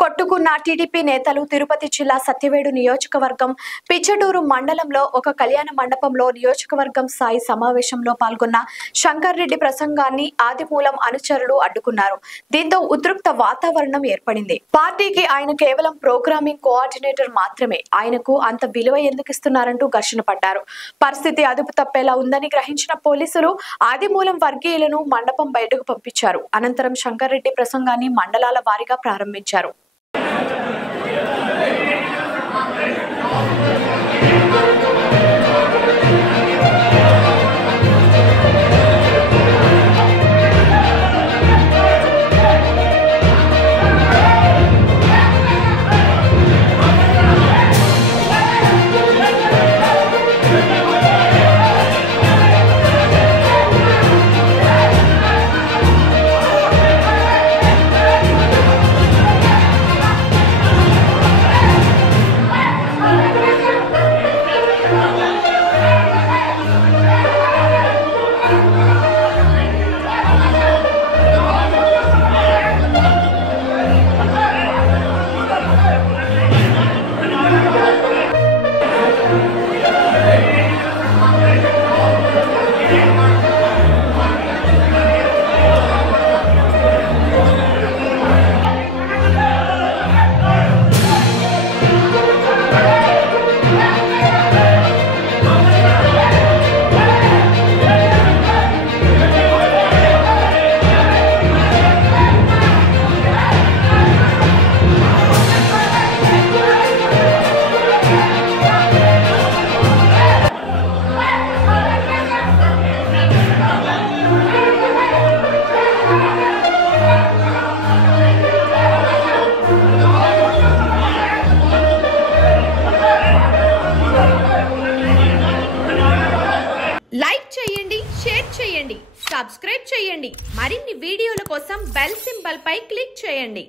కొట్టుకున్న TDP నేతలు తిరుపతి జిల్లా సత్యవేడు నియోజకవర్గం పిచ్చటూరు మండలంలో ఒక కళ్యాణ మండపంలో నియోజకవర్గం స్థాయి సమావేశంలో పాల్గొన్న శంకర్ రెడ్డి ప్రసంగాన్ని ఆదిమూలం అనుచరులు అడ్డుకున్నారు. దీంతో ఉద్రిక్త వాతావరణం ఏర్పడింది. పార్టీకి ఆయన కేవలం ప్రోగ్రామింగ్ కోఆర్డినేటర్ మాత్రమే, ఆయనకు అంత విలువ ఎందుకు ఇస్తున్నారంటూ ఘర్షణ పడ్డారు. పరిస్థితి అదుపు తప్పేలా ఉందని గ్రహించిన పోలీసులు ఆదిమూలం వర్గీయులను మండపం బయటకు పంపించారు. అనంతరం శంకర్ రెడ్డి ప్రసంగాన్ని మండలాల వారీగా ప్రారంభించారు. లైక్ చేయండి, షేర్ చేయండి, సబ్స్క్రైబ్ చేయండి. మరిన్ని వీడియోల కోసం బెల్ సింబల్ పై క్లిక్ చేయండి.